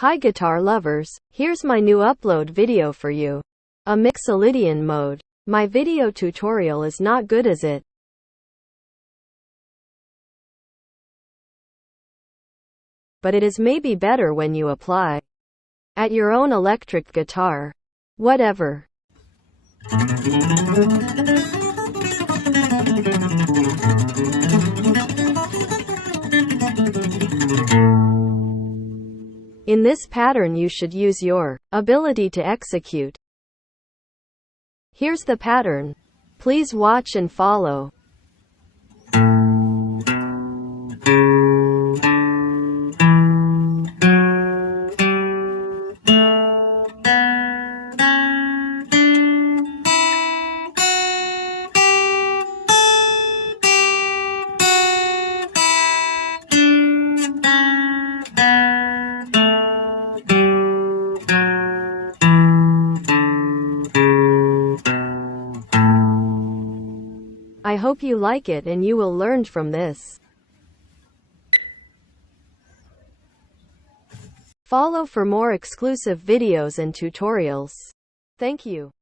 Hi guitar lovers, here's my new upload video for you. A mixolydian mode. My video tutorial is not good as it. But it is maybe better when you apply at your own electric guitar. Whatever. In this pattern you should use your ability to execute. Here's the pattern. Please watch and follow. I hope you like it and you will learn from this. Follow for more exclusive videos and tutorials. Thank you.